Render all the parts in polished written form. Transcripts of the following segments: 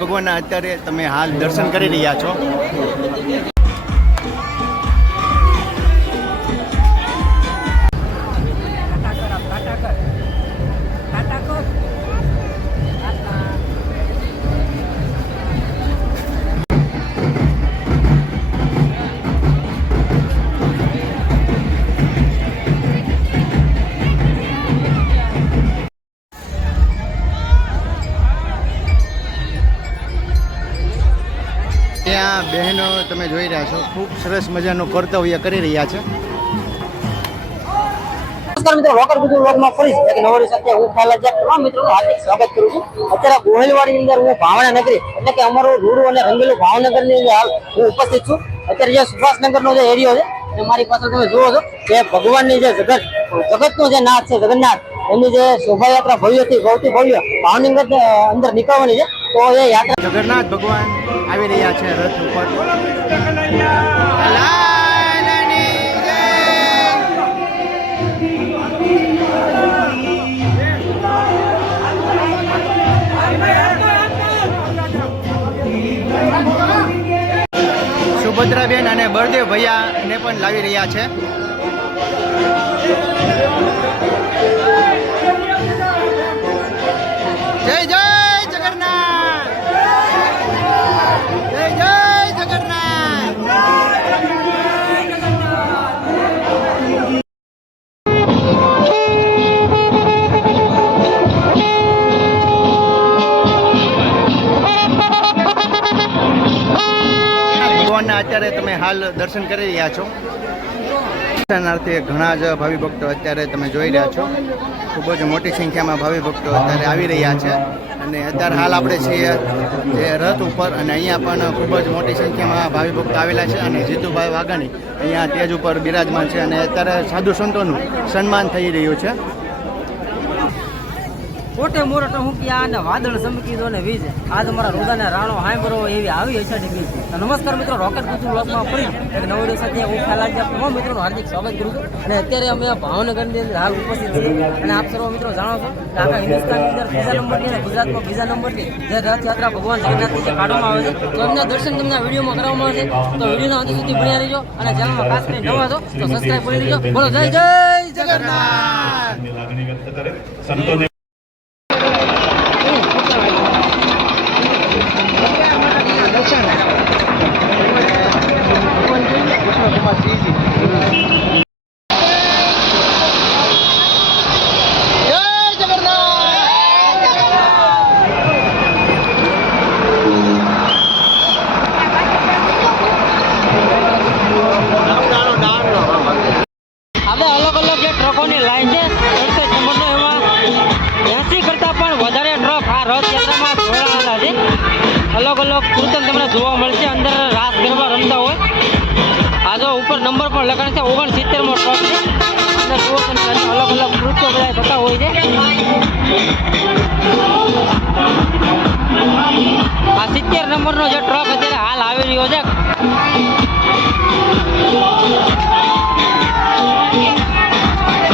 ભગવાનના અત્યારે તમે હાલ દર્શન કરી રહ્યા છો. ત્યાં બહેનો તમે જોઈ રહ્યા છો ખૂબ સરસ મજાનું કર્તવ્ય કરી રહ્યા છે. નમસ્કાર મિત્રો, રોકર ગુજરાત વ્લોગમાં ફરી એક નવો સાથે હું ખાલાજા તમામ મિત્રોનું હાર્દિક સ્વાગત કરું છું. અત્યારે ગોહિલવાડની અંદર હું ભાવણા નગરી એટલે કે અમારું રૂડું અને રંગીલું ભાવનગરની અંદર હાલ હું ઉપસ્થિત છું. અત્યારે જે સુભાષનગરનો જે એરિયો છે અને મારી પાસે તમે જુઓ છો કે ભગવાનની જે જગતનો જે નાથ છે જગન્નાથ, એની જે શોભાયાત્રા ભવ્યથી સૌથી ભવ્ય ભાવનગર અંદર નીકળવાની છે. તો એ યાત્રા જગન્નાથ ભગવાન આવી રહ્યા છે રથ ઉપર. સુભદ્રાબેન અને બળદેવ ભૈયાને પણ લાવી રહ્યા છે. જય જય જગન્નાથ, જય જય જગન્નાથ. ભગવાનના અત્યારે તમે હાલ દર્શન કરી રહ્યા છો. દર્શનાર્થે ઘણા જ ભાવિ ભક્તો અત્યારે તમે જોઈ રહ્યા છો. ખૂબ જ મોટી સંખ્યામાં ભાવિ ભક્તો અત્યારે આવી રહ્યા છે અને અત્યારે હાલ આપણે છીએ જે રથ ઉપર અને અહીંયા પણ ખૂબ જ મોટી સંખ્યામાં ભાવિ ભક્તો આવેલા છે અને જીતુભાઈ વાઘાણી અહીંયા તેજ ઉપર બિરાજમાન છે અને અત્યારે સાધુ સંતોનું સન્માન થઈ રહ્યું છે. કોટે મોરટ હુંક્યા અને વાદળ ચમકી દો ને વીજ આજ અમારા રોદાને રાણો હાંભરો એવી આવી અષાઢી બીજ. નમસ્કાર મિત્રો, રોકેટ ગુજરાત વ્લોગમાં ફરી એક નવો દિવસ સાથે હું ખાલાજા તમામ મિત્રોનું હાર્દિક સ્વાગત કરું છું. અને અત્યારે અમે ભાવનગરની અંદર હાલ ઉપસ્થિત છીએ અને આપ સર્વ મિત્રો જાણો છો કે આખા હિન્દુસ્તાનની અંદર બીજા નંબરની અને ગુજરાતમાં બીજા નંબરની જે રથયાત્રા ભગવાન જગન્નાથની જે કાઢવામાં આવે છે તો એમના દર્શન તમને વિડીયોમાં કરવામાં આવે છે. તો વિડીયોના અંત સુધી બન્યા રહીજો અને ચેનલમાં ખાસ કરીને નવા છો તો સબસ્ક્રાઈબ કરી લેજો. બોલો જય જય જગન્નાથ. અલગ અલગ કીર્તન તમને જોવા મળશે. અંદર રાસ ગરબા રમતા હોય. આ જો ઉપર નંબર પણ લખાણ છે 69મો ટ્રક છે. અંદર જુઓ તમે અલગ અલગ નૃત્યો બધા થતા હોય છે. આ 70 નંબરનો જે ટ્રક અત્યારે હાલ આવી રહ્યો છે.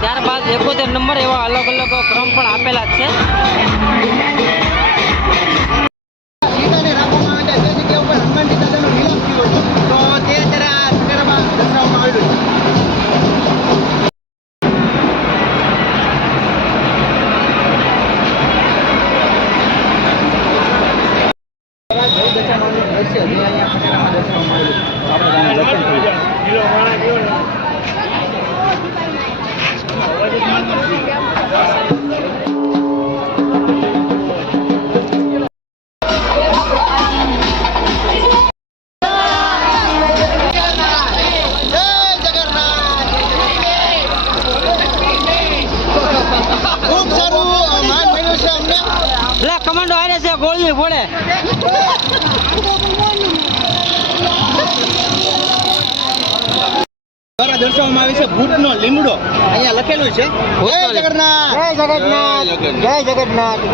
ત્યારબાદ 71 નંબર એવા અલગ અલગ ક્રમ પણ આપેલા જ છે. કમાન્ડો આને છે ગોળી ફોડે. દર્શાવવામાં આવી છે ભૂતનો લીમડો. અહીંયા લખેલું છે જય જગન્નાથ, જય જગન્નાથ, જય જગન્નાથ.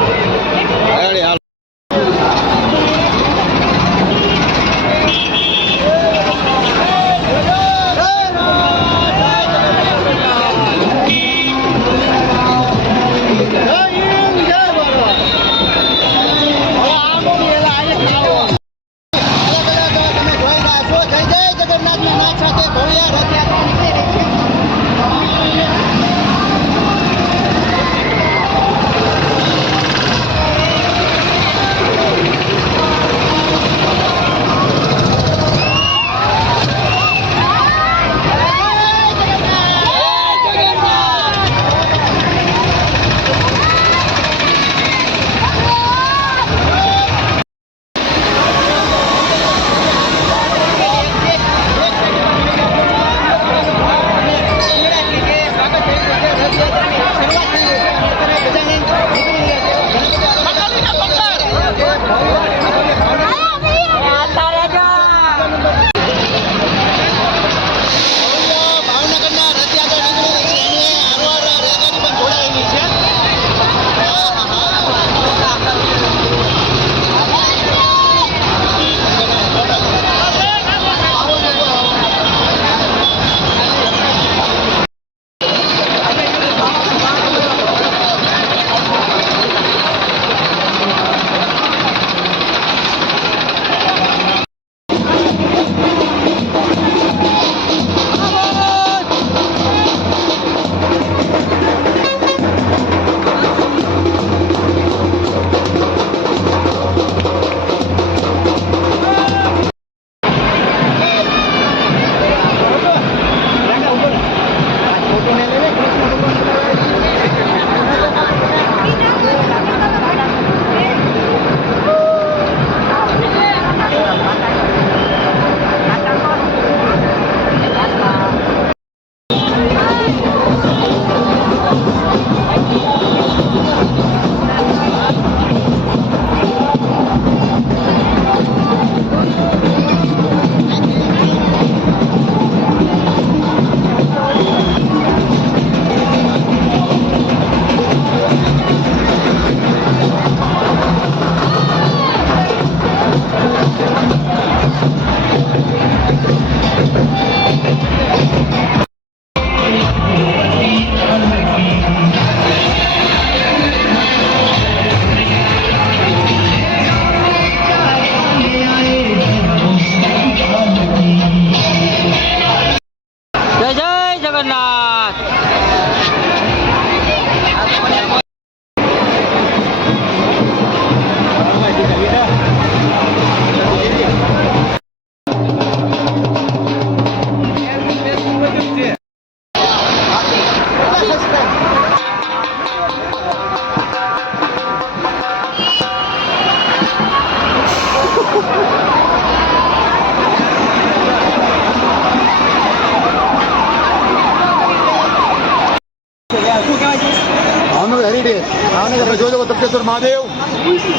તમે જોજો તપકેશ્વર મહાદેવ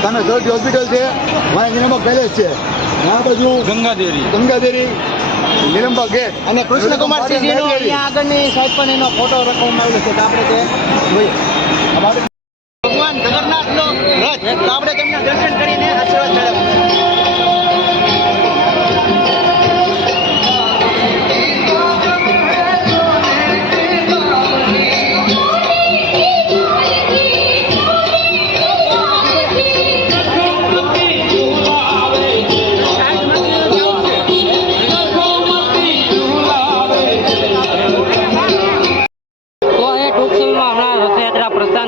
સામે સરટી હોસ્પિટલ છે, વાય નિરંબા પેલેસ છે, આ બાજુ ગંગાદેરી નિરંબા ગેટ અને કૃષ્ણકુમારસિંહજીનો અહીંયા આગળની સાઈડ પણ એનો ફોટો રાખવામાં આવેલો છે તો આપણે તે જોઈએ. ભગવાન જગન્નાથનો રથ, તો આપણે તેમના દર્શન કરીને આશીર્વાદ મેળવીએ.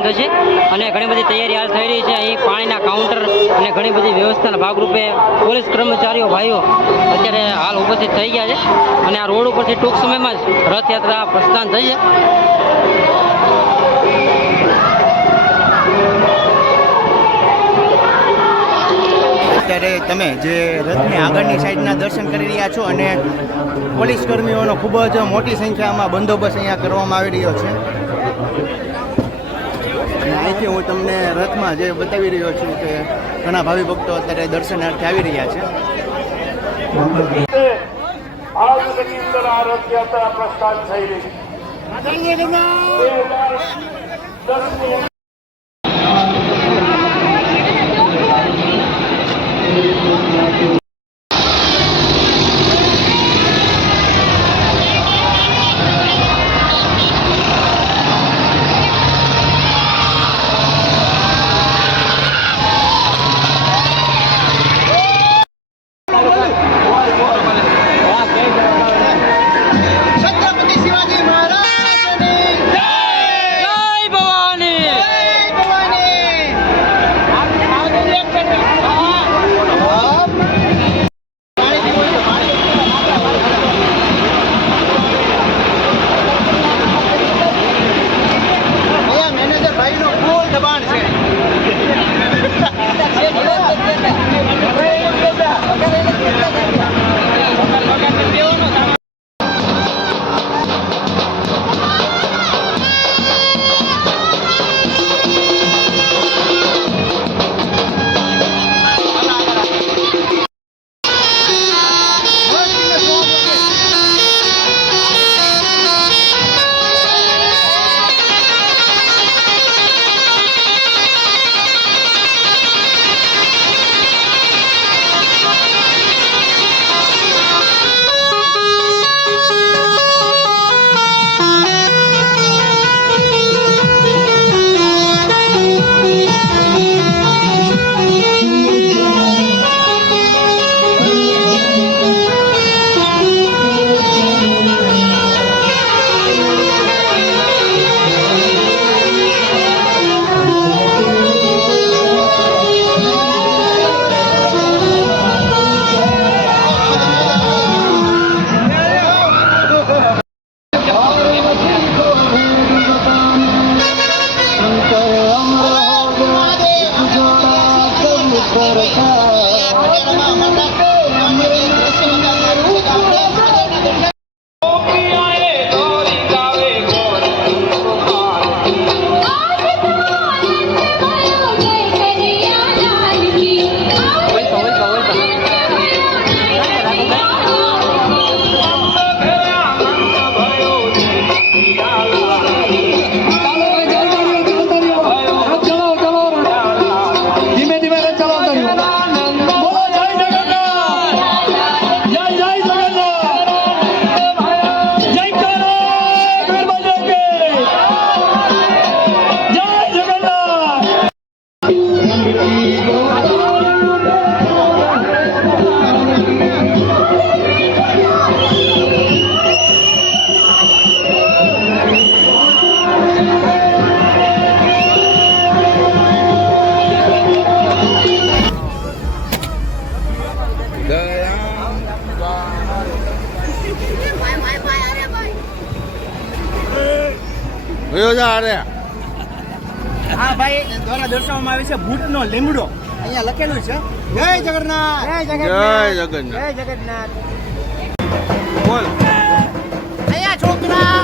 થશે અને ઘણી બધી તૈયારી હાલ થઈ રહી છે. અહીં પાણીના કાઉન્ટર અને ઘણી બધી વ્યવસ્થાના ભાગરૂપે પોલીસ કર્મચારીઓ ભાઈઓ અત્યારે હાલ ઉપસ્થિત થઈ ગયા છે અને આ રોડ ઉપરથી ટૂંક સમયમાં જ રથયાત્રા પ્રસ્થાન થશે. અત્યારે તમે જે રથની આગળની સાઈડના દર્શન કરી રહ્યા છો અને પોલીસ કર્મીઓનો ખૂબ જ મોટી સંખ્યામાં બંદોબસ્ત અહીંયા કરવામાં આવી રહ્યો છે. અને અહીંથી હું તમને રથમાં જે બતાવી રહ્યો છું કે ઘણા ભાવિ ભક્તો અત્યારે દર્શનાર્થે આવી રહ્યા છે. આ નગરની અંદર આ રથયાત્રા પ્રસ્થાન થઈ રહી છે. છત્રપતિ શિવાજી મહારાજની જય ભવાની. મેનેજર ભાઈનો ફૂલ દબાણ છે. આ ભાઈ દ્વારા દર્શાવવામાં આવે છે ભૂતનો લીમડો. અહીંયા લખેલું છે જય જગન્નાથ, જય જગન્નાથ, જય જગન્નાથ. બોલ. અહીંયા છોકરા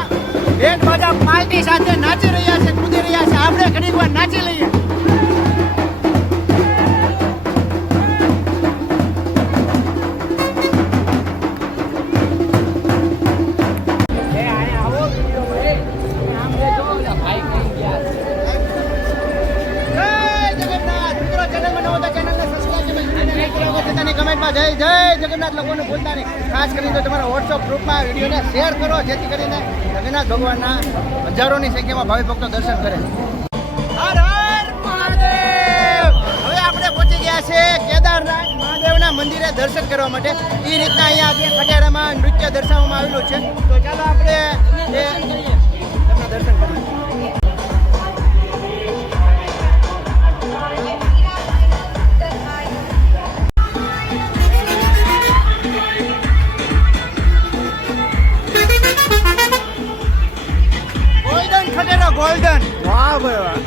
બેન્ડ બાજા પાર્ટી સાથે નાચી રહ્યા છે, કૂદી રહ્યા છે. આપણે ઘણી વાર નાચી લઈએ. કોમેન્ટમાં જય જય જગન્નાથ લોકોને ભૂલતા નહીં. ખાસ કરીને તો તમારા વોટ્સઅપ ગ્રુપમાં વિડીયોને શેર કરો, જેથી કરીને જગન્નાથ ભગવાનના હજારોની સંખ્યામાં ભાવિ ભક્તો દર્શન કરે. હર હર મહાદેવ. હવે આપણે પહોંચી ગયા છે કેદારનાથ મહાદેવના મંદિરે દર્શન કરવા માટે. એ રીતના અહીંયા આપણે ખટિયારામાં નૃત્ય દર્શાવવામાં આવેલું છે. તો ચાલો આપણે તમને દર્શન કરીએ. ગોલ્ડન ખટેરો ગોલ્ડન. વાહ ભાઈ વાહ.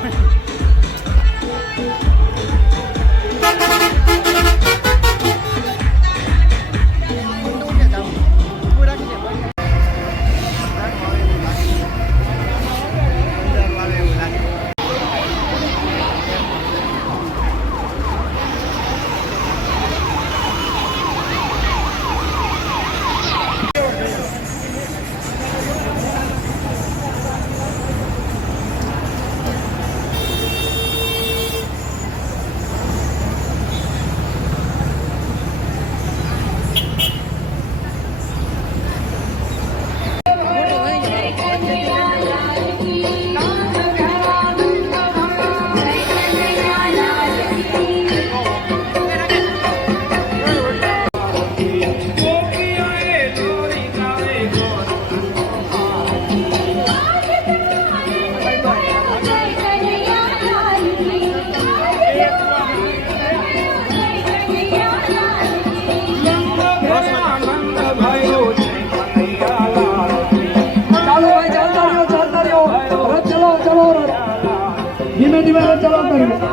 ધીમે ધીમે ચલો કર્યું.